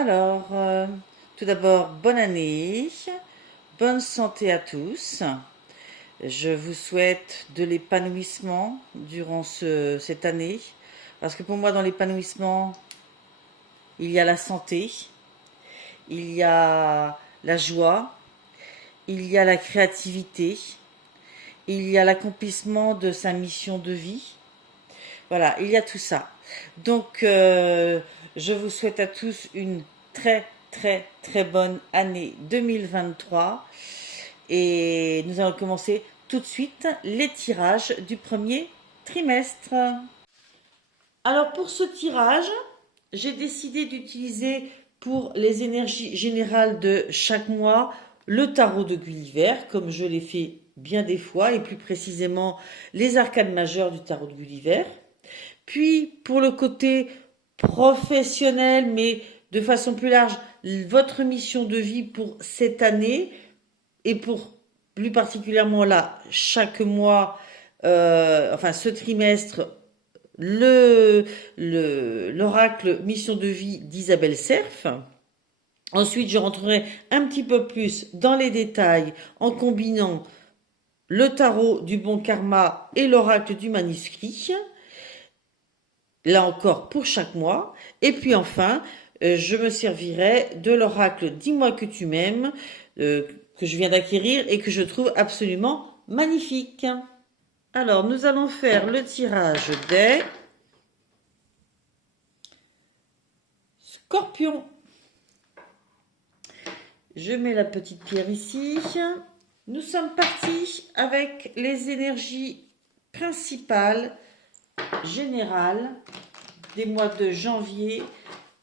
Alors, tout d'abord, bonne année, bonne santé à tous. Je vous souhaite de l'épanouissement durant cette année, parce que pour moi, dans l'épanouissement, il y a la santé, il y a la joie, il y a la créativité, il y a l'accomplissement de sa mission de vie. Voilà, il y a tout ça. Donc, je vous souhaite à tous une très bonne année 2023. Et nous allons commencer tout de suite les tirages du premier trimestre. Alors, pour ce tirage, j'ai décidé d'utiliser pour les énergies générales de chaque mois le tarot de Gulliver, comme je l'ai fait bien des fois, et plus précisément les arcanes majeures du tarot de Gulliver. Puis, pour le côté professionnel, mais de façon plus large, votre mission de vie pour cette année, et pour plus particulièrement là, chaque mois, enfin ce trimestre, l'oracle mission de vie d'Isabelle Serf. Ensuite, je rentrerai un petit peu plus dans les détails en combinant le tarot du bon karma et l'oracle du manuscrit. Là encore pour chaque mois. Et puis enfin, je me servirai de l'oracle Dis-moi que tu m'aimes, que je viens d'acquérir et que je trouve absolument magnifique. Alors, nous allons faire le tirage des scorpions. Je mets la petite pierre ici. Nous sommes partis avec les énergies principales, générales, des mois de janvier,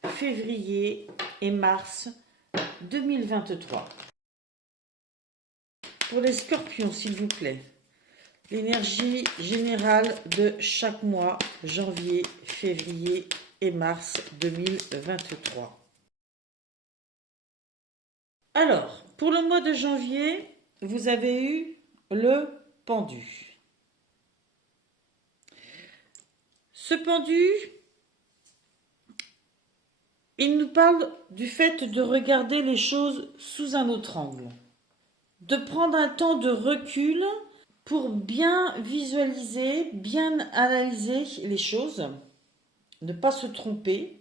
février et mars 2023. Pour les scorpions, s'il vous plaît, l'énergie générale de chaque mois, janvier, février et mars 2023. Alors, pour le mois de janvier, vous avez eu le pendu. Ce pendu, il nous parle du fait de regarder les choses sous un autre angle, de prendre un temps de recul pour bien visualiser, bien analyser les choses, ne pas se tromper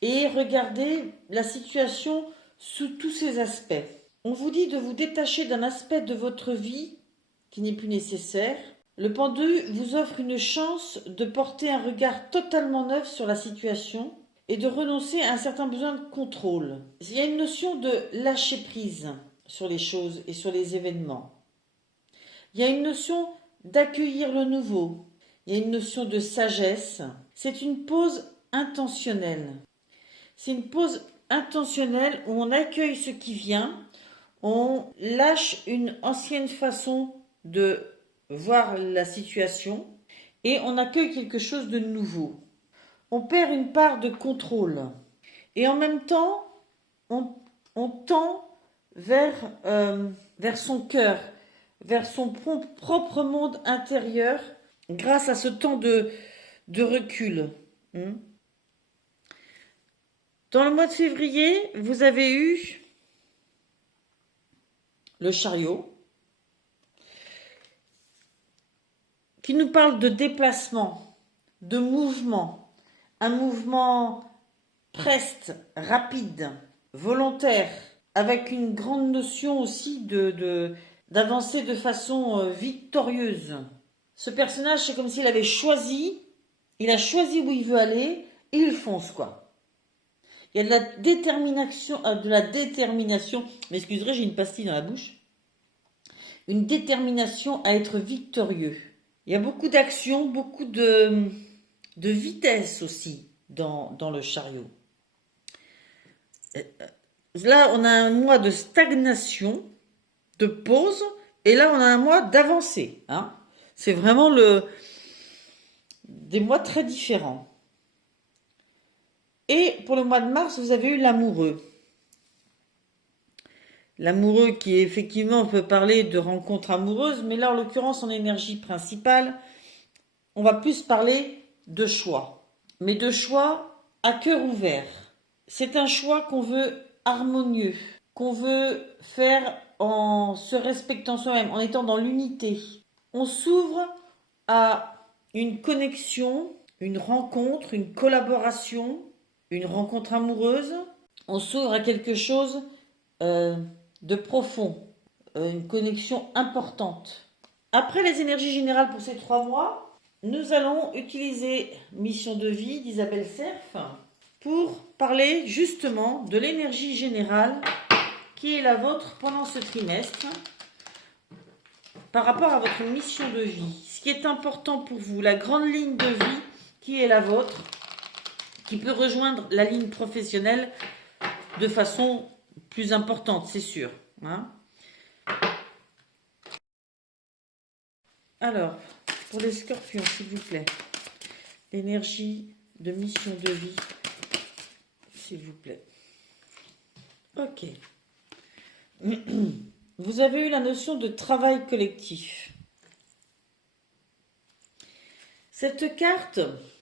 et regarder la situation sous tous ses aspects. On vous dit de vous détacher d'un aspect de votre vie qui n'est plus nécessaire. Le pendu vous offre une chance de porter un regard totalement neuf sur la situation et de renoncer à un certain besoin de contrôle. Il y a une notion de lâcher prise sur les choses et sur les événements. Il y a une notion d'accueillir le nouveau. Il y a une notion de sagesse. C'est une pause intentionnelle. C'est une pause intentionnelle où on accueille ce qui vient, on lâche une ancienne façon de voir la situation et on accueille quelque chose de nouveau. On perd une part de contrôle et en même temps on tend vers son cœur, vers son propre monde intérieur grâce à ce temps de recul. Dans le mois de février, vous avez eu le chariot qui nous parle de déplacement, de mouvement, un mouvement preste, rapide, volontaire, avec une grande notion aussi d'avancer de façon victorieuse. Ce personnage, c'est comme s'il avait choisi, il a choisi où il veut aller et il fonce, quoi. Il y a de la détermination, m'excuserez, j'ai une pastille dans la bouche, une détermination à être victorieux. Il y a beaucoup d'action, beaucoup de vitesse aussi dans le chariot. Là, on a un mois de stagnation, de pause, et là, on a un mois d'avancée. Hein. C'est vraiment des mois très différents. Et pour le mois de mars, vous avez eu l'amoureux. L'amoureux qui, effectivement, on peut parler de rencontre amoureuse, mais là, en l'occurrence, en énergie principale, on va plus parler de choix. Mais de choix à cœur ouvert. c'est un choix qu'on veut harmonieux, qu'on veut faire en se respectant soi-même, en étant dans l'unité. On s'ouvre à une connexion, une rencontre, une collaboration, une rencontre amoureuse. On s'ouvre à quelque chose de profond, une connexion importante. Après les énergies générales pour ces 3 mois, nous allons utiliser Mission de vie d'Isabelle Serf pour parler justement de l'énergie générale qui est la vôtre pendant ce trimestre par rapport à votre mission de vie. Ce qui est important pour vous, la grande ligne de vie qui est la vôtre, qui peut rejoindre la ligne professionnelle de façon plus importante, c'est sûr. Hein. Alors, pour les scorpions, s'il vous plaît, l'énergie de mission de vie, s'il vous plaît. Ok. Vous avez eu la notion de travail collectif. Cette carte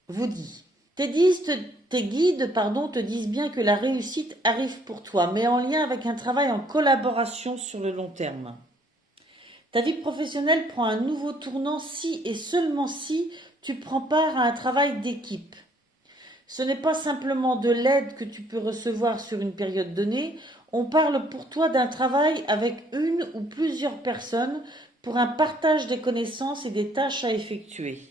vous dit, tes guides te disent bien que la réussite arrive pour toi, mais en lien avec un travail en collaboration sur le long terme. Ta vie professionnelle prend un nouveau tournant si et seulement si tu prends part à un travail d'équipe. Ce n'est pas simplement de l'aide que tu peux recevoir sur une période donnée, on parle pour toi d'un travail avec une ou plusieurs personnes pour un partage des connaissances et des tâches à effectuer.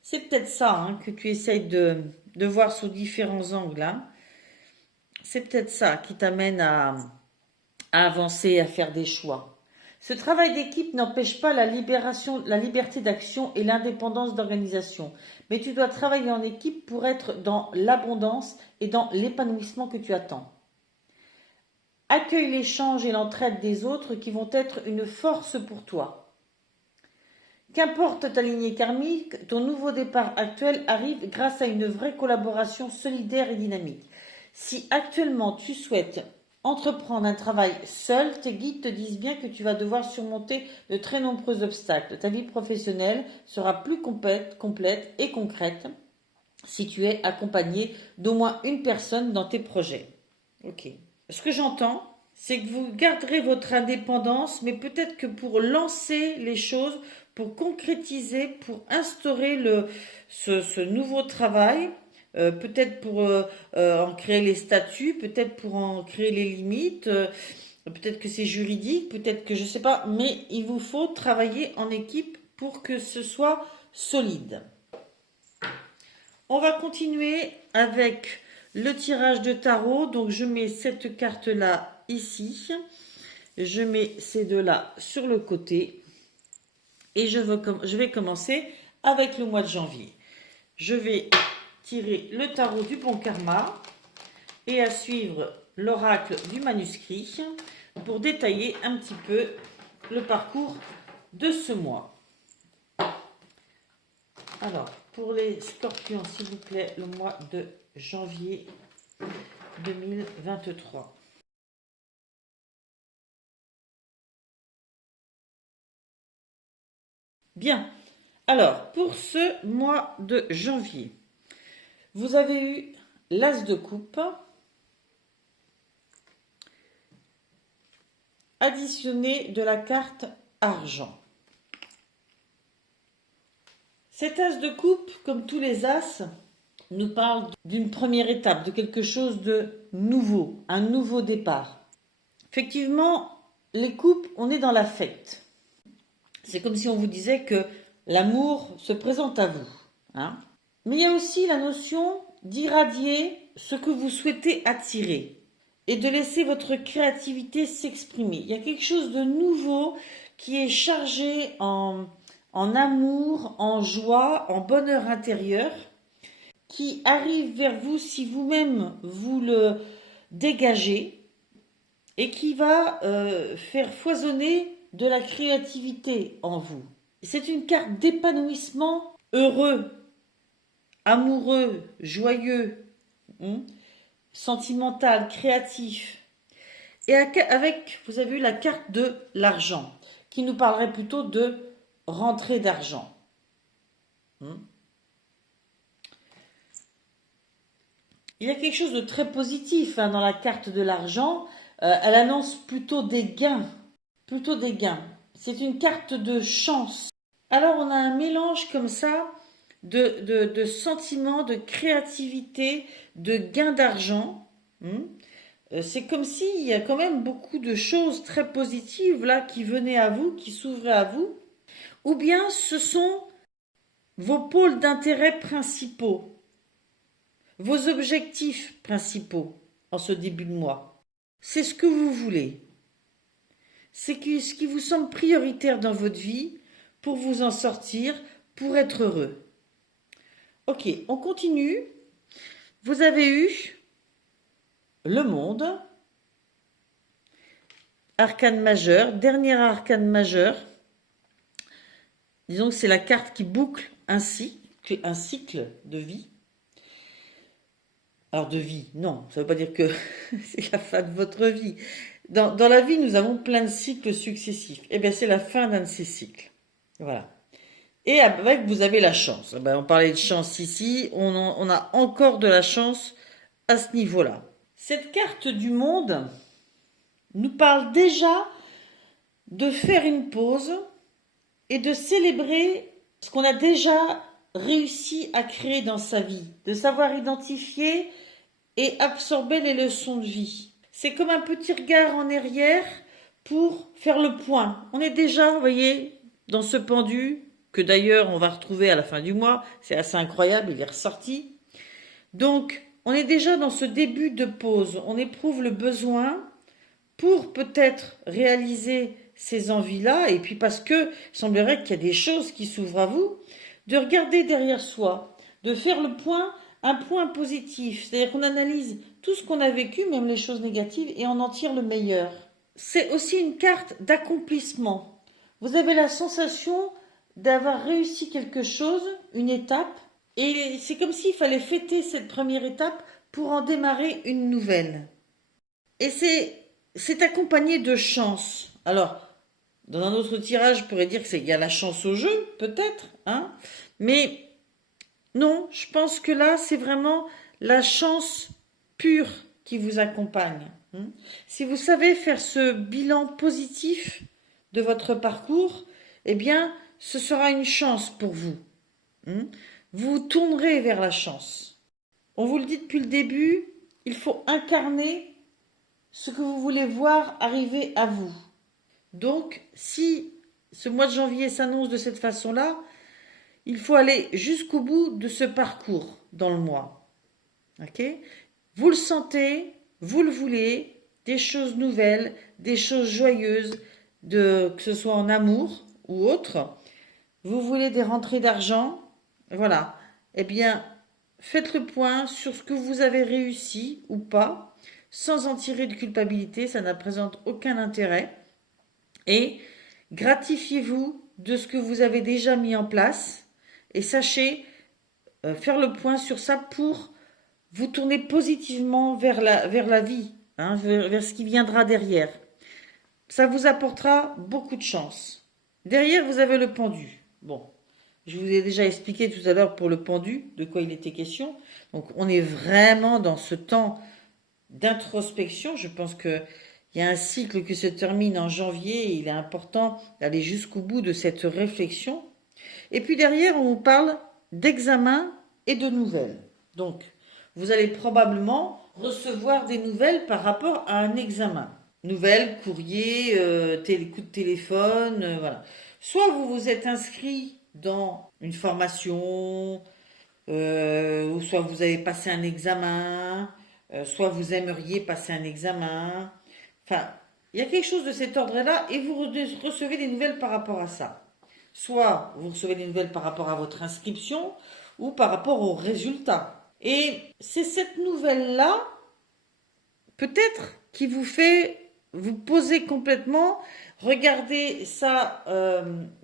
C'est peut-être ça que tu essayes de voir sous différents angles. Hein. C'est peut-être ça qui t'amène à avancer, à faire des choix. Ce travail d'équipe n'empêche pas la liberté d'action et l'indépendance d'organisation. Mais tu dois travailler en équipe pour être dans l'abondance et dans l'épanouissement que tu attends. Accueille l'échange et l'entraide des autres qui vont être une force pour toi. Qu'importe ta lignée karmique, ton nouveau départ actuel arrive grâce à une vraie collaboration solidaire et dynamique. Si actuellement tu souhaites entreprendre un travail seul, tes guides te disent bien que tu vas devoir surmonter de très nombreux obstacles. Ta vie professionnelle sera plus complète et concrète si tu es accompagné d'au moins une personne dans tes projets. Ok. Ce que j'entends, c'est que vous garderez votre indépendance, mais peut-être que pour lancer les choses, pour concrétiser, pour instaurer ce nouveau travail, peut-être pour en créer les statuts, peut-être pour en créer les limites, peut-être que c'est juridique, peut-être que je ne sais pas, mais il vous faut travailler en équipe pour que ce soit solide. On va continuer avec le tirage de tarot. Donc je mets cette carte-là ici, je mets ces deux-là sur le côté et je vais commencer avec le mois de janvier. Je vais tirer le tarot du bon karma et à suivre l'oracle du manuscrit pour détailler un petit peu le parcours de ce mois. Alors, pour les scorpions, s'il vous plaît, le mois de janvier 2023. Bien. Alors, pour ce mois de janvier, vous avez eu l'as de coupe, additionné de la carte argent. Cet as de coupe, comme tous les as, nous parle d'une première étape, de quelque chose de nouveau, un nouveau départ. Effectivement, les coupes, on est dans l'affect. C'est comme si on vous disait que l'amour se présente à vous. Hein. Mais il y a aussi la notion d'irradier ce que vous souhaitez attirer et de laisser votre créativité s'exprimer. Il y a quelque chose de nouveau qui est chargé en amour, en joie, en bonheur intérieur, qui arrive vers vous si vous-même vous le dégagez et qui va faire foisonner de la créativité en vous. C'est une carte d'épanouissement heureux, amoureux, joyeux, sentimental, créatif. Et avec, vous avez eu la carte de l'argent, qui nous parlerait plutôt de rentrée d'argent. Il y a quelque chose de très positif hein, dans la carte de l'argent. Elle annonce plutôt des gains. Plutôt des gains. C'est une carte de chance. Alors on a un mélange comme ça de sentiments, de créativité, de gains d'argent. C'est comme s'il y a quand même beaucoup de choses très positives là qui venaient à vous, qui s'ouvraient à vous. Ou bien ce sont vos pôles d'intérêt principaux, vos objectifs principaux en ce début de mois. C'est ce que vous voulez. C'est ce qui vous semble prioritaire dans votre vie pour vous en sortir, pour être heureux. Ok, on continue. Vous avez eu le monde, arcane majeur, dernier arcane majeur. Disons que c'est la carte qui boucle un cycle de vie. Alors de vie, non, ça ne veut pas dire que c'est la fin de votre vie. Dans la vie, nous avons plein de cycles successifs. Eh bien, c'est la fin d'un de ces cycles. Voilà. Et avec, vous avez la chance. On parlait de chance ici, on a encore de la chance à ce niveau-là. Cette carte du monde nous parle déjà de faire une pause et de célébrer ce qu'on a déjà réussi à créer dans sa vie, de savoir identifier et absorber les leçons de vie. C'est comme un petit regard en arrière pour faire le point. On est déjà, vous voyez, dans ce pendu, que d'ailleurs on va retrouver à la fin du mois, c'est assez incroyable, il est ressorti. Donc, on est déjà dans ce début de pause, on éprouve le besoin pour peut-être réaliser ces envies-là, et puis parce que il semblerait qu'il y a des choses qui s'ouvrent à vous, de regarder derrière soi, de faire le point, un point positif, c'est-à-dire qu'on analyse tout ce qu'on a vécu, même les choses négatives, et on en tire le meilleur. C'est aussi une carte d'accomplissement. Vous avez la sensation d'avoir réussi quelque chose, une étape, et c'est comme s'il fallait fêter cette première étape pour en démarrer une nouvelle. Et c'est accompagné de chance. Alors, dans un autre tirage, je pourrais dire qu'il y a la chance au jeu, peut-être, hein, mais non, je pense que là, c'est vraiment la chance pure qui vous accompagne. Si vous savez faire ce bilan positif de votre parcours, eh bien, ce sera une chance pour vous. Vous tournerez vers la chance. On vous le dit depuis le début, il faut incarner ce que vous voulez voir arriver à vous. Donc, si ce mois de janvier s'annonce de cette façon-là, il faut aller jusqu'au bout de ce parcours dans le mois. Ok ? Vous le sentez, vous le voulez, des choses nouvelles, des choses joyeuses, que ce soit en amour ou autre. Vous voulez des rentrées d'argent, voilà. Eh bien, faites le point sur ce que vous avez réussi ou pas, sans en tirer de culpabilité, ça ne présente aucun intérêt. Et gratifiez-vous de ce que vous avez déjà mis en place et sachez faire le point sur ça pour vous tourner positivement vers la vie, hein, vers ce qui viendra derrière. Ça vous apportera beaucoup de chance. Derrière, vous avez le pendu. Bon, je vous ai déjà expliqué tout à l'heure pour le pendu de quoi il était question. Donc, on est vraiment dans ce temps d'introspection. Je pense qu'il y a un cycle qui se termine en janvier et il est important d'aller jusqu'au bout de cette réflexion. Et puis derrière, on vous parle d'examen et de nouvelles. Donc, vous allez probablement recevoir des nouvelles par rapport à un examen. Nouvelles, courrier, coup de téléphone, voilà. Soit vous vous êtes inscrit dans une formation, ou soit vous avez passé un examen, soit vous aimeriez passer un examen. Enfin, il y a quelque chose de cet ordre-là et vous recevez des nouvelles par rapport à ça. Soit vous recevez des nouvelles par rapport à votre inscription ou par rapport aux résultats. Et c'est cette nouvelle-là, peut-être, qui vous fait vous poser complètement, regarder ça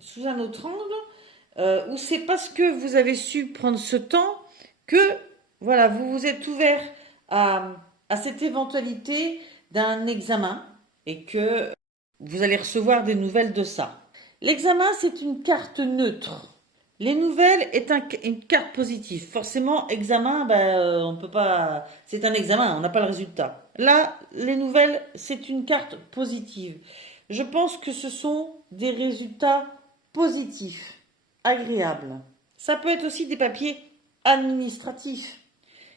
sous un autre angle, ou c'est parce que vous avez su prendre ce temps que voilà, vous vous êtes ouvert à cette éventualité d'un examen et que vous allez recevoir des nouvelles de ça. L'examen, c'est une carte neutre. Les nouvelles est une carte positive. Forcément, examen, ben, on peut pas. C'est un examen, on n'a pas le résultat. Là, les nouvelles, c'est une carte positive. Je pense que ce sont des résultats positifs, agréables. Ça peut être aussi des papiers administratifs.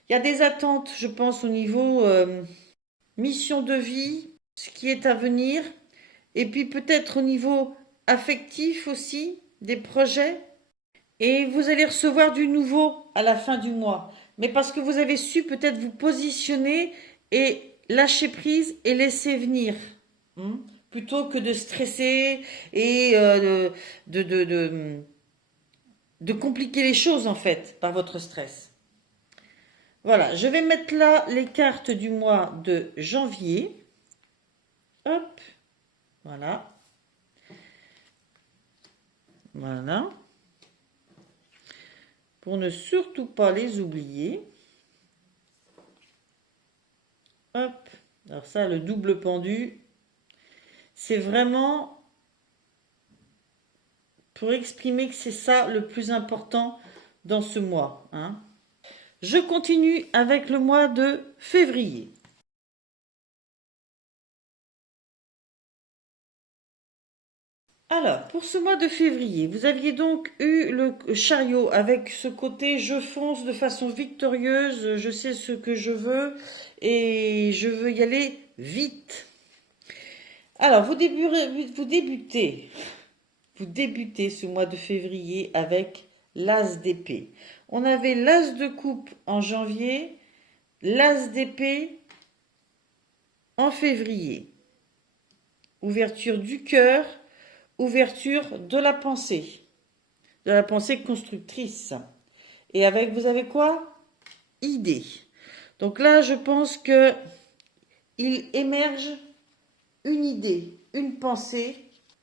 Il y a des attentes, je pense, au niveau mission de vie, ce qui est à venir, et puis peut-être au niveau affectif aussi, des projets. Et vous allez recevoir du nouveau à la fin du mois. Mais parce que vous avez su peut-être vous positionner et lâcher prise et laisser venir. Hmm. Plutôt que de stresser et de compliquer les choses en fait par votre stress. Voilà, je vais mettre là les cartes du mois de janvier. Hop, voilà. Voilà. Pour ne surtout pas les oublier. Hop. Alors ça, le double pendu, c'est vraiment pour exprimer que c'est ça le plus important dans ce mois. Hein. Je continue avec le mois de février. Alors, pour ce mois de février, vous aviez donc eu le chariot avec ce côté je fonce de façon victorieuse, je sais ce que je veux et je veux y aller vite. Alors, vous débutez ce mois de février avec l'as d'épée. On avait l'as de coupe en janvier, l'as d'épée en février. Ouverture du cœur, ouverture de la pensée constructrice. Et avec, vous avez quoi? Idée. Donc là, je pense que il émerge une idée, une pensée.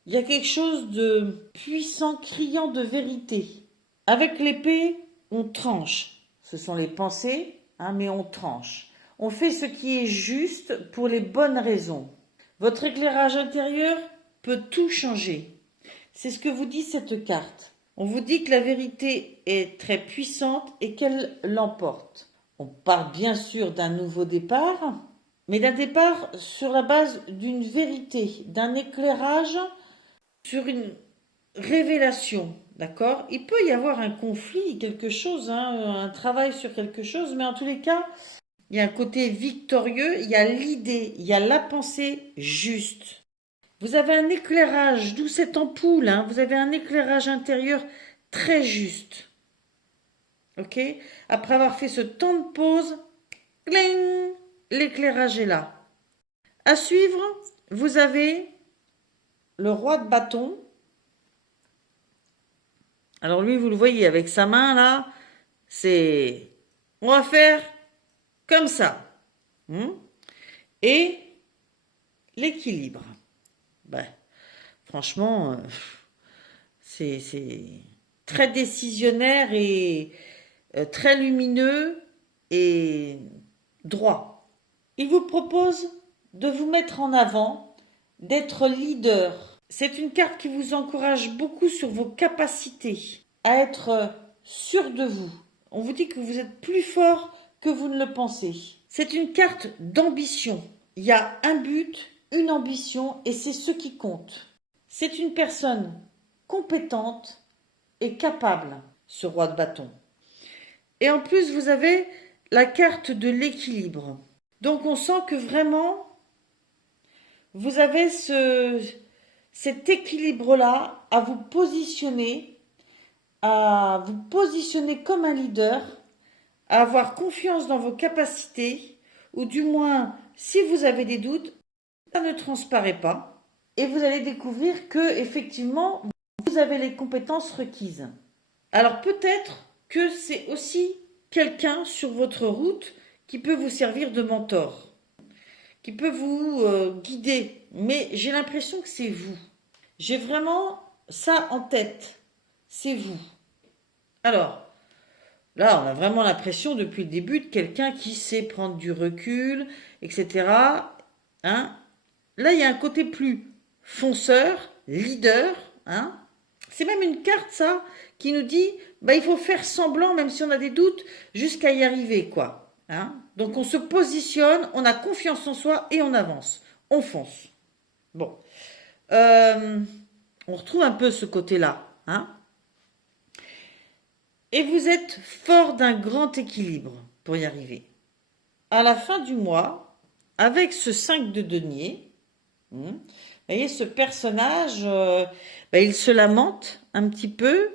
Il y a quelque chose de puissant, criant de vérité. Avec l'épée, on tranche. Ce sont les pensées, hein, mais on tranche. On fait ce qui est juste pour les bonnes raisons. Votre éclairage intérieur peut tout changer. C'est ce que vous dit cette carte. On vous dit que la vérité est très puissante et qu'elle l'emporte. On parle bien sûr d'un nouveau départ, mais d'un départ sur la base d'une vérité, d'un éclairage sur une révélation, d'accord? Il peut y avoir un conflit, quelque chose, hein, un travail sur quelque chose, mais en tous les cas, il y a un côté victorieux, il y a l'idée, il y a la pensée juste. Vous avez un éclairage, d'où cette ampoule, hein, vous avez un éclairage intérieur très juste. Ok? Après avoir fait ce temps de pause, cling, l'éclairage est là. À suivre, vous avez le roi de bâton. Alors lui, vous le voyez avec sa main là, c'est... On va faire comme ça. Et l'équilibre. Ben, franchement, c'est très décisionnaire et très lumineux et droit. Il vous propose de vous mettre en avant, d'être leader. C'est une carte qui vous encourage beaucoup sur vos capacités à être sûr de vous. On vous dit que vous êtes plus fort que vous ne le pensez. C'est une carte d'ambition. Il y a un but, une ambition et c'est ce qui compte. C'est une personne compétente et capable, ce roi de bâton. Et en plus, vous avez la carte de l'équilibre. Donc on sent que vraiment, vous avez cet équilibre-là à vous positionner comme un leader, à avoir confiance dans vos capacités, ou du moins, si vous avez des doutes, ça ne transparaît pas, et vous allez découvrir que, effectivement, vous avez les compétences requises. Alors peut-être que c'est aussi quelqu'un sur votre route qui peut vous servir de mentor, qui peut vous guider, mais j'ai l'impression que c'est vous. J'ai vraiment ça en tête, c'est vous. Alors, là, on a vraiment l'impression depuis le début de quelqu'un qui sait prendre du recul, etc. Hein? Là, il y a un côté plus fonceur, leader, hein? C'est même une carte, ça, qui nous dit, bah, il faut faire semblant, même si on a des doutes, jusqu'à y arriver, quoi. Hein. Donc on se positionne, on a confiance en soi et on avance. On fonce. Bon. On retrouve un peu ce côté-là. Hein. Et vous êtes fort d'un grand équilibre pour y arriver. À la fin du mois, avec ce 5 de denier, vous voyez, ce personnage, il se lamente un petit peu,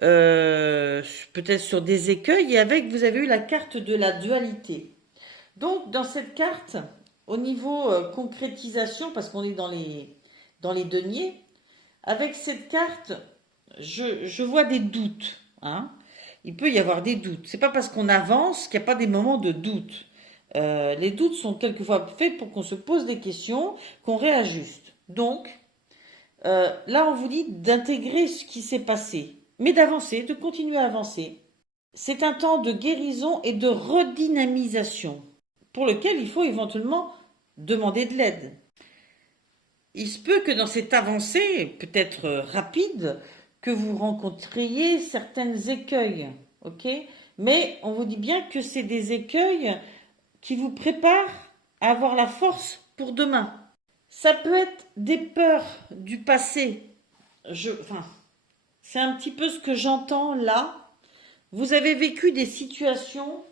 peut-être sur des écueils, et avec, vous avez eu la carte de la dualité. Donc, dans cette carte, au niveau concrétisation, parce qu'on est dans les deniers, avec cette carte, je vois des doutes. Hein. Il peut y avoir des doutes. C'est pas parce qu'on avance qu'il n'y a pas des moments de doute. Les doutes sont quelquefois faits pour qu'on se pose des questions, qu'on réajuste. Donc, là, on vous dit d'intégrer ce qui s'est passé, mais d'avancer, de continuer à avancer. C'est un temps de guérison et de redynamisation, pour lequel il faut éventuellement demander de l'aide. Il se peut que dans cette avancée, peut-être rapide, que vous rencontriez certains écueils, ok? Mais on vous dit bien que c'est des écueils qui vous préparent à avoir la force pour demain. Ça peut être des peurs du passé. C'est un petit peu ce que j'entends là. Vous avez vécu des situations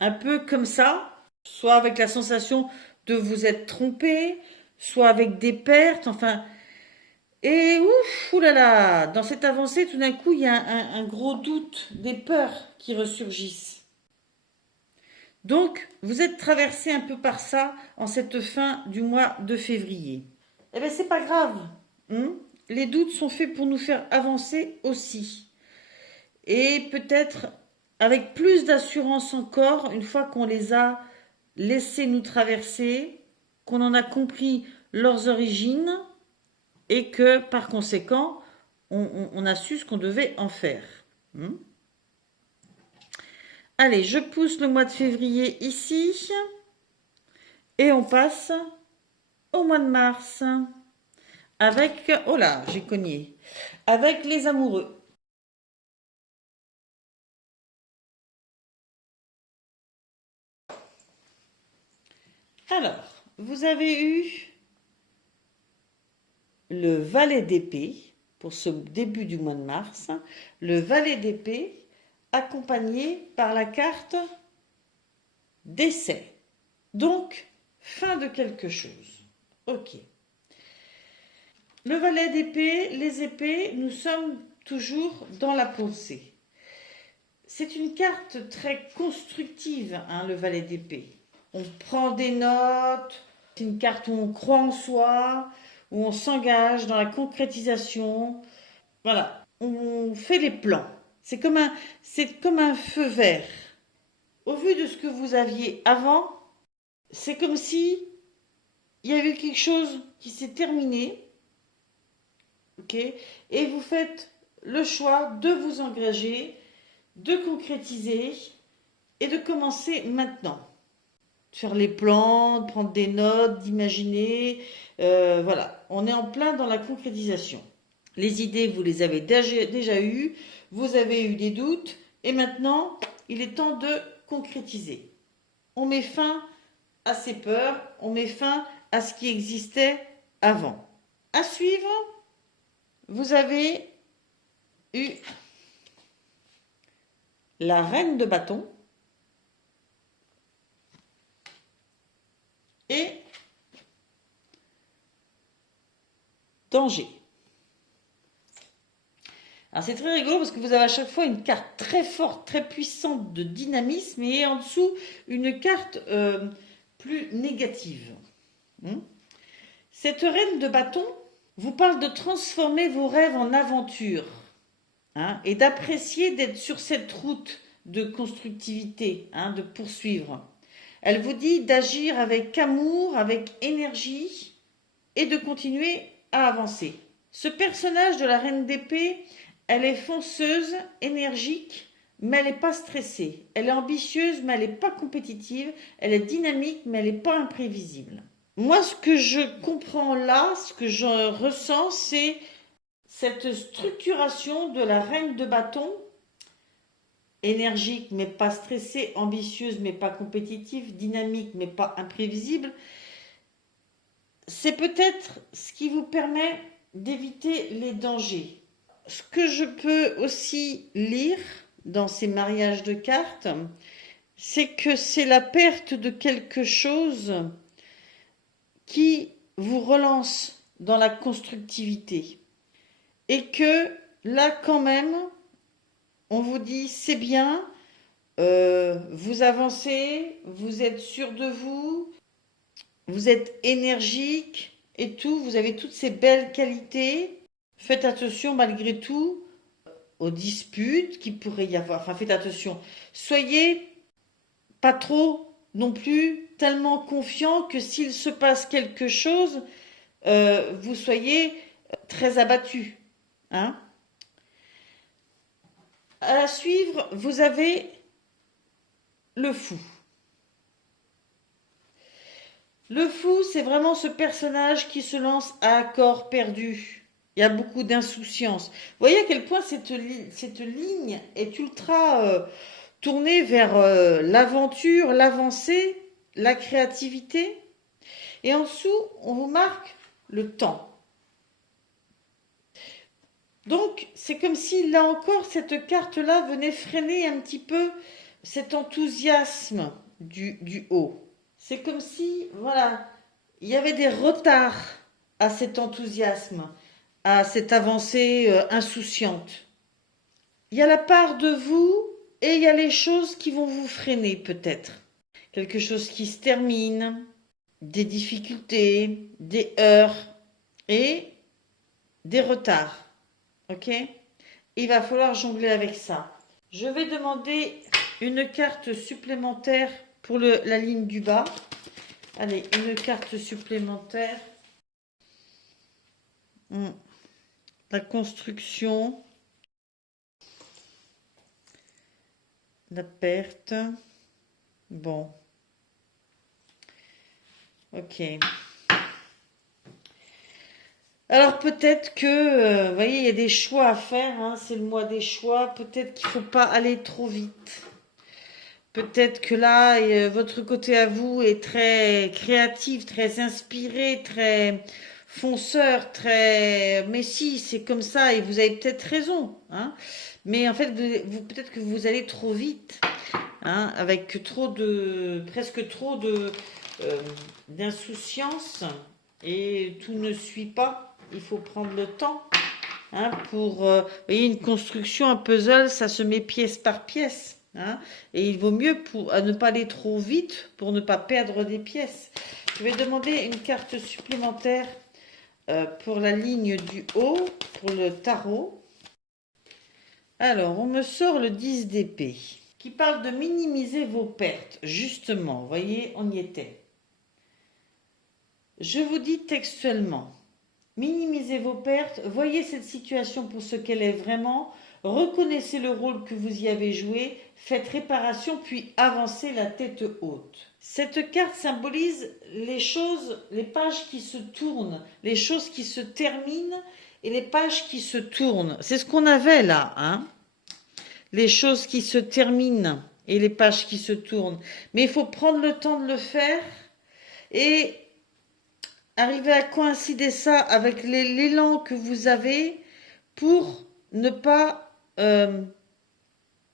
un peu comme ça, soit avec la sensation de vous être trompé, soit avec des pertes, enfin. Et oulala, dans cette avancée, tout d'un coup, il y a un gros doute, des peurs qui ressurgissent. Donc, vous êtes traversé un peu par ça en cette fin du mois de février. Eh bien, c'est pas grave. Les doutes sont faits pour nous faire avancer aussi. Et peut-être avec plus d'assurance encore, une fois qu'on les a laissés nous traverser, qu'on en a compris leurs origines et que, par conséquent, on a su ce qu'on devait en faire. Allez, je pousse le mois de février ici et on passe au mois de mars avec, oh là, j'ai cogné, avec les amoureux. Alors, vous avez eu le valet d'épée pour ce début du mois de mars, le valet d'épée accompagné par la carte décès. Donc, fin de quelque chose. Ok. Le valet d'épée, les épées, nous sommes toujours dans la pensée. C'est une carte très constructive, le valet d'épée. On prend des notes, c'est une carte où on croit en soi, où on s'engage dans la concrétisation. Voilà, on fait les plans. C'est comme un feu vert. Au vu de ce que vous aviez avant, c'est comme si il y avait quelque chose qui s'est terminé. Okay, et vous faites le choix de vous engager, de concrétiser et de commencer maintenant. De faire les plans, de prendre des notes, d'imaginer. Voilà, on est en plein dans la concrétisation. Les idées, vous les avez déjà eues, vous avez eu des doutes, et maintenant, il est temps de concrétiser. On met fin à ces peurs, on met fin à ce qui existait avant. À suivre, vous avez eu la reine de bâton et danger. Alors c'est très rigolo parce que vous avez à chaque fois une carte très forte, très puissante de dynamisme et en dessous une carte plus négative. Cette reine de bâton vous parle de transformer vos rêves en aventure et d'apprécier d'être sur cette route de constructivité, de poursuivre. Elle vous dit d'agir avec amour, avec énergie et de continuer à avancer. Ce personnage de la reine d'épée, elle est fonceuse, énergique, mais elle n'est pas stressée. Elle est ambitieuse, mais elle n'est pas compétitive. Elle est dynamique, mais elle n'est pas imprévisible. Moi, ce que je comprends là, ce que je ressens, c'est cette structuration de la reine de bâton, énergique mais pas stressée, ambitieuse mais pas compétitive, dynamique mais pas imprévisible, c'est peut-être ce qui vous permet d'éviter les dangers. Ce que je peux aussi lire dans ces mariages de cartes, c'est que c'est la perte de quelque chose qui vous relance dans la constructivité. Et que là, quand même, on vous dit c'est bien, vous avancez, vous êtes sûr de vous, vous êtes énergique et tout, vous avez toutes ces belles qualités. Faites attention malgré tout aux disputes qu'il pourrait y avoir. Enfin, faites attention. Soyez pas trop non plus tellement confiant que s'il se passe quelque chose, vous soyez très abattu. Hein? À la suivre, vous avez le fou. Le fou, c'est vraiment ce personnage qui se lance à corps perdu. Il y a beaucoup d'insouciance. Vous voyez à quel point cette ligne est ultra tournée vers l'aventure, l'avancée, la créativité. Et en dessous, on vous marque le temps. Donc, c'est comme si, là encore, cette carte-là venait freiner un petit peu cet enthousiasme du haut. C'est comme si, voilà, il y avait des retards à cet enthousiasme, à cette avancée insouciante. Il y a la part de vous et il y a les choses qui vont vous freiner peut-être. Quelque chose qui se termine, des difficultés, des heurts et des retards. Ok? Il va falloir jongler avec ça. Je vais demander une carte supplémentaire pour la ligne du bas. Allez, une carte supplémentaire. La construction. La perte. Bon. Ok. Alors peut-être que, vous voyez, il y a des choix à faire, hein, c'est le mois des choix. Peut-être qu'il ne faut pas aller trop vite. Peut-être que là, votre côté à vous est très créatif, très inspiré, très fonceur, très... Mais si, c'est comme ça et vous avez peut-être raison. Hein. Mais en fait, peut-être que vous allez trop vite, hein, avec presque trop d'insouciance et tout ne suit pas. Il faut prendre le temps. Hein, vous voyez, une construction, un puzzle, ça se met pièce par pièce. Hein, et il vaut mieux ne pas aller trop vite pour ne pas perdre des pièces. Je vais demander une carte supplémentaire pour la ligne du haut, pour le tarot. Alors, on me sort le 10 d'épée, qui parle de minimiser vos pertes. Justement, vous voyez, on y était. Je vous dis textuellement, minimisez vos pertes, voyez cette situation pour ce qu'elle est vraiment, reconnaissez le rôle que vous y avez joué, faites réparation, puis avancez la tête haute. Cette carte symbolise les choses, les pages qui se tournent, les choses qui se terminent et les pages qui se tournent. C'est ce qu'on avait là, hein? Les choses qui se terminent et les pages qui se tournent. Mais il faut prendre le temps de le faire et arriver à coïncider ça avec l'élan que vous avez pour ne pas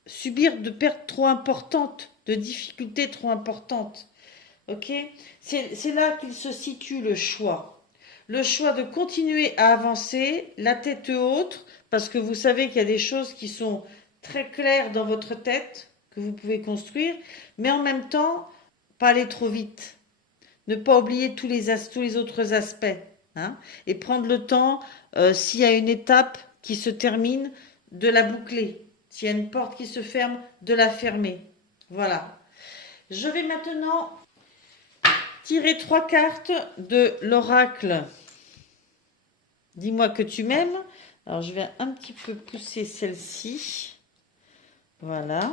subir de pertes trop importantes, de difficultés trop importantes. Ok? C'est là qu'il se situe le choix. Le choix de continuer à avancer, la tête haute, parce que vous savez qu'il y a des choses qui sont très claires dans votre tête, que vous pouvez construire, mais en même temps, pas aller trop vite. Ne pas oublier tous les autres aspects. Hein, et prendre le temps, s'il y a une étape qui se termine, de la boucler. S'il y a une porte qui se ferme, de la fermer. Voilà. Je vais maintenant tirer 3 cartes de l'oracle. Dis-moi que tu m'aimes. Alors, je vais un petit peu pousser celle-ci. Voilà.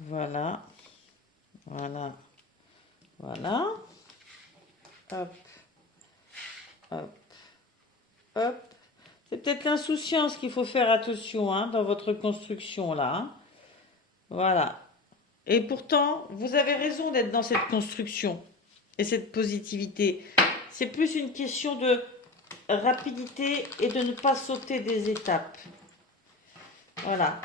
Voilà. Voilà. Voilà. Hop. Hop. Hop. C'est peut-être l'insouciance qu'il faut faire attention hein, dans votre construction là. Hein. Voilà. Et pourtant, vous avez raison d'être dans cette construction et cette positivité. C'est plus une question de rapidité et de ne pas sauter des étapes. Voilà.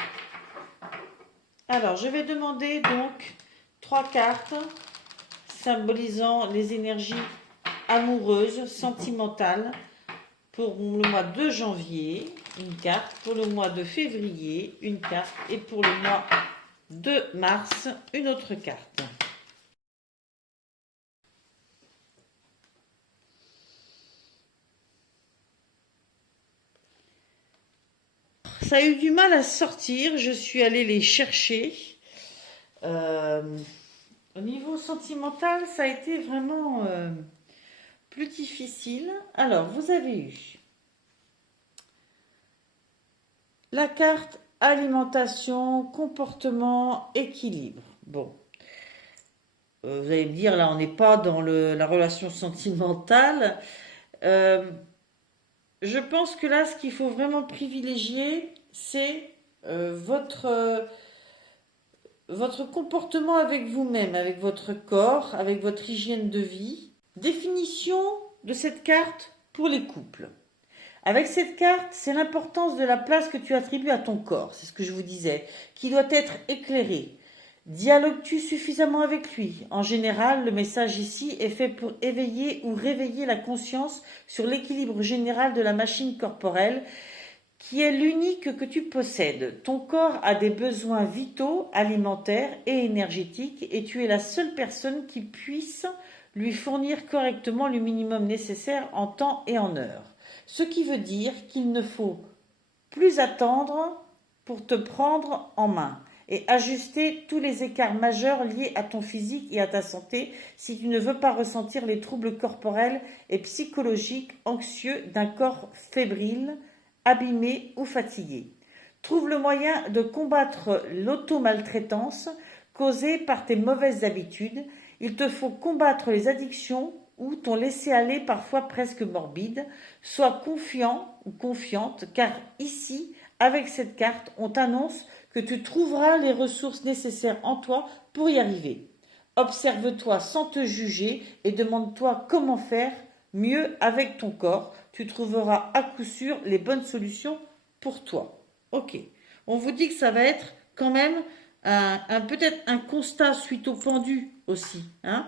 Alors, je vais demander donc 3 cartes symbolisant les énergies amoureuses, sentimentales pour le mois de janvier, une carte, pour le mois de février, une carte, et pour le mois de mars, une autre carte. Ça a eu du mal à sortir, je suis allée les chercher. Au niveau sentimental, ça a été vraiment plus difficile. Alors, vous avez eu la carte alimentation, comportement, équilibre. Bon, vous allez me dire, là, on n'est pas dans la relation sentimentale. Je pense que là, ce qu'il faut vraiment privilégier, c'est votre comportement avec vous-même, avec votre corps, avec votre hygiène de vie. Définition de cette carte pour les couples. Avec cette carte, c'est l'importance de la place que tu attribues à ton corps, c'est ce que je vous disais, qui doit être éclairé. Dialogues-tu suffisamment avec lui? En général, le message ici est fait pour éveiller ou réveiller la conscience sur l'équilibre général de la machine corporelle qui est l'unique que tu possèdes. Ton corps a des besoins vitaux, alimentaires et énergétiques et tu es la seule personne qui puisse lui fournir correctement le minimum nécessaire en temps et en heure. Ce qui veut dire qu'il ne faut plus attendre pour te prendre en main et ajuster tous les écarts majeurs liés à ton physique et à ta santé si tu ne veux pas ressentir les troubles corporels et psychologiques anxieux d'un corps fébrile, abîmé ou fatigué. Trouve le moyen de combattre l'auto-maltraitance causée par tes mauvaises habitudes. Il te faut combattre les addictions ou ton laisser-aller parfois presque morbide. Sois confiant ou confiante car ici, avec cette carte, on t'annonce que tu trouveras les ressources nécessaires en toi pour y arriver. Observe-toi sans te juger et demande-toi comment faire mieux avec ton corps. Tu trouveras à coup sûr les bonnes solutions pour toi. Ok. On vous dit que ça va être quand même peut-être un constat suite au pendu aussi. Hein.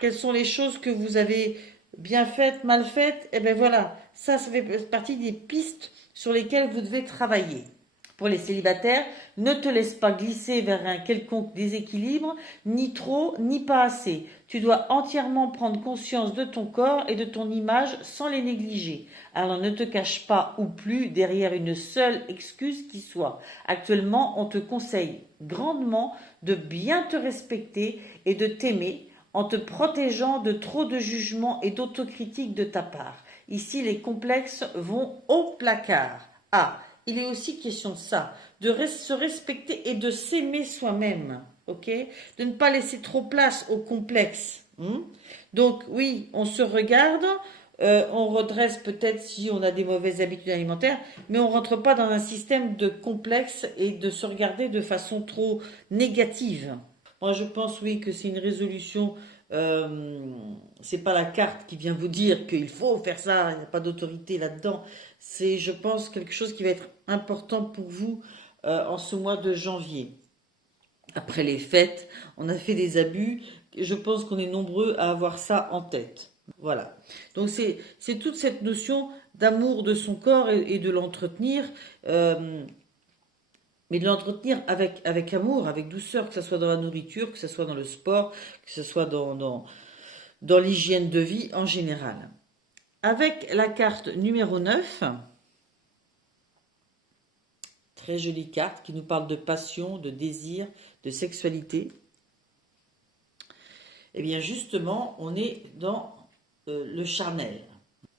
Quelles sont les choses que vous avez bien faites, mal faites? Et bien voilà, ça fait partie des pistes sur lesquelles vous devez travailler. Pour les célibataires, ne te laisse pas glisser vers un quelconque déséquilibre, ni trop, ni pas assez. Tu dois entièrement prendre conscience de ton corps et de ton image sans les négliger. Alors ne te cache pas ou plus derrière une seule excuse qui soit. Actuellement, on te conseille grandement de bien te respecter et de t'aimer en te protégeant de trop de jugements et d'autocritique de ta part. Ici, les complexes vont au placard. Ah, il est aussi question de ça, de se respecter et de s'aimer soi-même, ok? De ne pas laisser trop place aux complexes. Donc oui, on se regarde, on redresse peut-être si on a des mauvaises habitudes alimentaires, mais on rentre pas dans un système de complexe et de se regarder de façon trop négative. Moi, je pense, oui, que c'est une résolution. C'est pas la carte qui vient vous dire qu'il faut faire ça, il n'y a pas d'autorité là-dedans. C'est, je pense, quelque chose qui va être important pour vous en ce mois de janvier. Après les fêtes, on a fait des abus. Je pense qu'on est nombreux à avoir ça en tête. Voilà. Donc, c'est toute cette notion d'amour de son corps et de l'entretenir. Mais de l'entretenir avec amour, avec douceur, que ce soit dans la nourriture, que ce soit dans le sport, que ce soit dans l'hygiène de vie en général. Avec la carte numéro 9, très jolie carte qui nous parle de passion, de désir, de sexualité. Et bien justement, on est dans le charnel.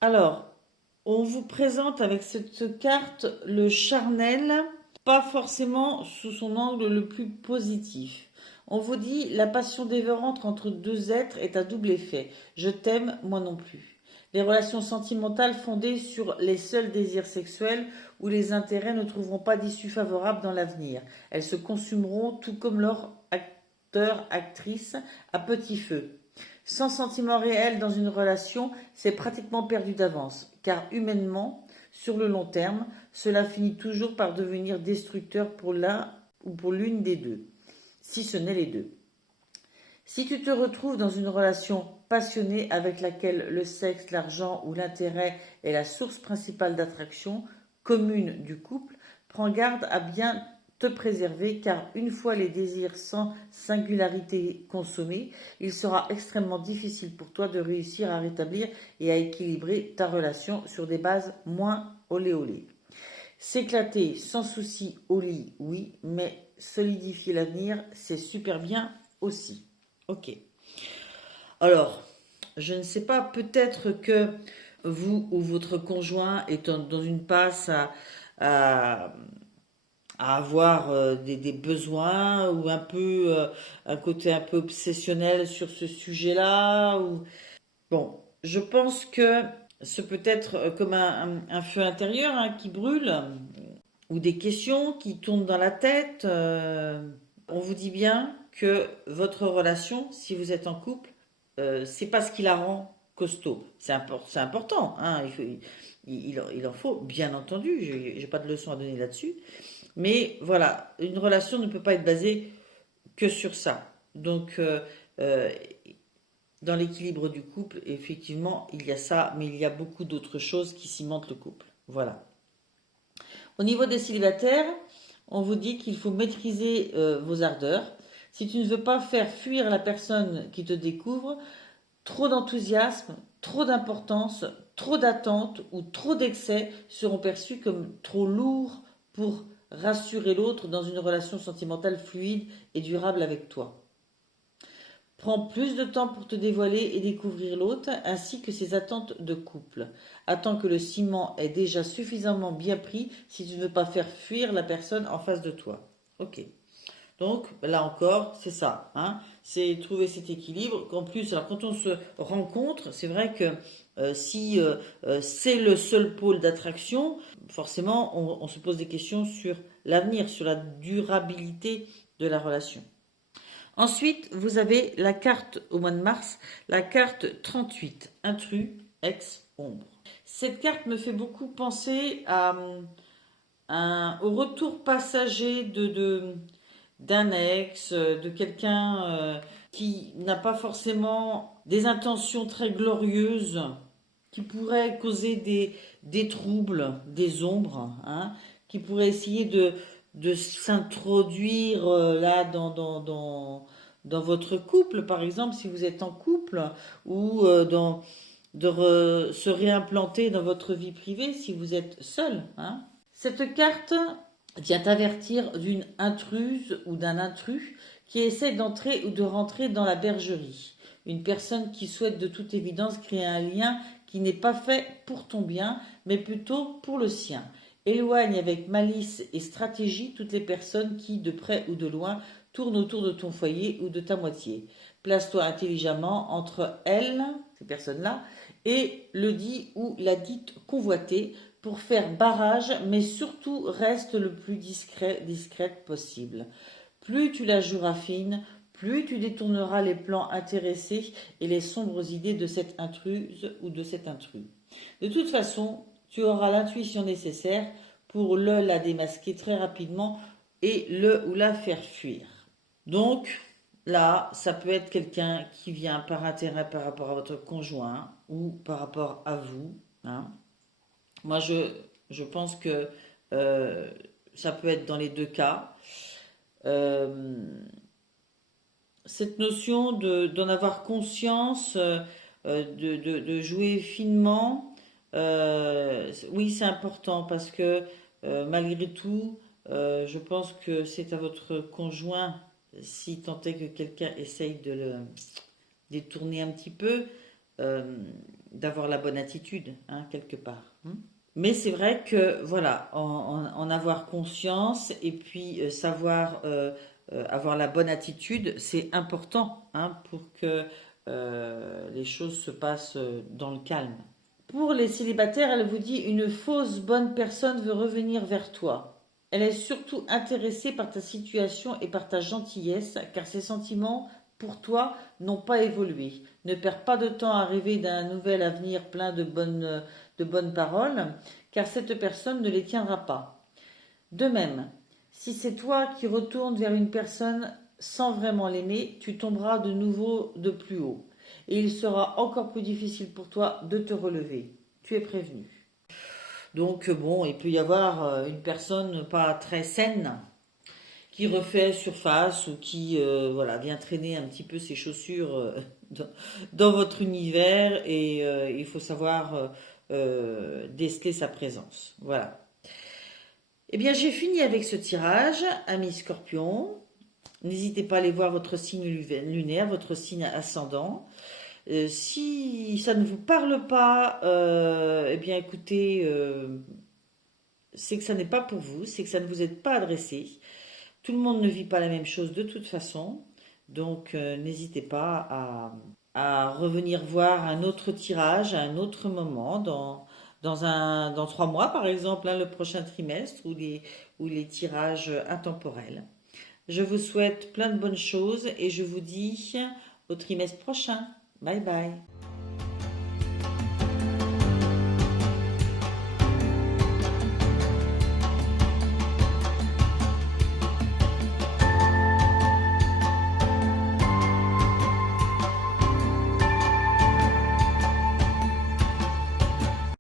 Alors, on vous présente avec cette carte le charnel, pas forcément sous son angle le plus positif. On vous dit, la passion dévorante entre deux êtres est à double effet. Je t'aime, moi non plus. Les relations sentimentales fondées sur les seuls désirs sexuels ou les intérêts ne trouveront pas d'issue favorable dans l'avenir. Elles se consumeront tout comme leur acteur, actrice à petit feu. Sans sentiment réel dans une relation, c'est pratiquement perdu d'avance, car humainement, sur le long terme, cela finit toujours par devenir destructeur pour l'un ou pour l'une des deux, si ce n'est les deux. Si tu te retrouves dans une relation passionnée avec laquelle le sexe, l'argent ou l'intérêt est la source principale d'attraction commune du couple, prends garde à bien te préserver car une fois les désirs sans singularité consommés, il sera extrêmement difficile pour toi de réussir à rétablir et à équilibrer ta relation sur des bases moins olé olé. S'éclater sans souci au lit, oui, mais solidifier l'avenir, c'est super bien aussi. Ok. Alors, je ne sais pas, peut-être que vous ou votre conjoint est dans une passe à, à avoir des besoins ou un peu un côté un peu obsessionnel sur ce sujet-là. Ou... Bon, je pense que ce peut être comme un feu intérieur hein, qui brûle ou des questions qui tournent dans la tête. On vous dit bien que votre relation, si vous êtes en couple, c'est pas ce qui la rend costaud. C'est important, hein, il en faut, bien entendu, j'ai pas de leçon à donner là-dessus. Mais voilà, une relation ne peut pas être basée que sur ça. Donc, euh, dans l'équilibre du couple, effectivement, il y a ça, mais il y a beaucoup d'autres choses qui cimentent le couple. Voilà. Au niveau des célibataires, on vous dit qu'il faut maîtriser vos ardeurs. Si tu ne veux pas faire fuir la personne qui te découvre, trop d'enthousiasme, trop d'importance, trop d'attente ou trop d'excès seront perçus comme trop lourds pour rassurer l'autre dans une relation sentimentale fluide et durable avec toi. Prends plus de temps pour te dévoiler et découvrir l'autre, ainsi que ses attentes de couple. Attends que le ciment est déjà suffisamment bien pris si tu ne veux pas faire fuir la personne en face de toi. Ok. Donc là encore, c'est ça, hein, c'est trouver cet équilibre. En plus, alors quand on se rencontre, c'est vrai que si c'est le seul pôle d'attraction, forcément, on se pose des questions sur l'avenir, sur la durabilité de la relation. Ensuite, vous avez la carte au mois de mars, la carte 38, intrus, ex-ombre. Cette carte me fait beaucoup penser au retour passager d'un ex, de quelqu'un qui n'a pas forcément des intentions très glorieuses, qui pourrait causer des troubles, des ombres, hein, qui pourrait essayer de s'introduire là dans votre couple, par exemple, si vous êtes en couple, ou se réimplanter dans votre vie privée si vous êtes seul. Hein. Cette carte vient avertir d'une intruse ou d'un intrus qui essaie d'entrer ou de rentrer dans la bergerie. Une personne qui souhaite de toute évidence créer un lien qui n'est pas fait pour ton bien, mais plutôt pour le sien. Éloigne avec malice et stratégie toutes les personnes qui, de près ou de loin, tournent autour de ton foyer ou de ta moitié. Place-toi intelligemment entre elles, ces personnes-là, et le dit ou la dite convoitée pour faire barrage, mais surtout reste le plus discrète possible. Plus tu la joueras fine, plus tu détourneras les plans intéressés et les sombres idées de cette intruse ou de cet intrus. De toute façon, tu auras l'intuition nécessaire pour la démasquer très rapidement et le ou la faire fuir. Donc, là, ça peut être quelqu'un qui vient par intérêt par rapport à votre conjoint ou par rapport à vous. Hein. Moi, je pense que ça peut être dans les deux cas. Cette notion d'en avoir conscience, de jouer finement, oui, c'est important parce que malgré tout, je pense que c'est à votre conjoint, si tant est que quelqu'un essaye de le détourner un petit peu, d'avoir la bonne attitude, hein, quelque part. Hein. Mais c'est vrai que, voilà, en avoir conscience et puis savoir avoir la bonne attitude, c'est important hein, pour que les choses se passent dans le calme. Pour les célibataires, elle vous dit une fausse bonne personne veut revenir vers toi. Elle est surtout intéressée par ta situation et par ta gentillesse, car ses sentiments pour toi n'ont pas évolué. Ne perds pas de temps à rêver d'un nouvel avenir plein de bonnes paroles, car cette personne ne les tiendra pas. De même, si c'est toi qui retournes vers une personne sans vraiment l'aimer, tu tomberas de nouveau de plus haut. Et il sera encore plus difficile pour toi de te relever. Tu es prévenu. Donc bon, il peut y avoir une personne pas très saine qui refait surface ou qui voilà, vient traîner un petit peu ses chaussures dans votre univers et il faut savoir déceler sa présence. Voilà. Eh bien, j'ai fini avec ce tirage, amis scorpions. N'hésitez pas à aller voir votre signe lunaire, votre signe ascendant. Si ça ne vous parle pas, eh bien écoutez, c'est que ça n'est pas pour vous, c'est que ça ne vous est pas adressé. Tout le monde ne vit pas la même chose de toute façon, donc n'hésitez pas à revenir voir un autre tirage à un autre moment, dans 3 mois par exemple, hein, le prochain trimestre, ou les tirages intemporels. Je vous souhaite plein de bonnes choses et je vous dis au trimestre prochain. Bye bye.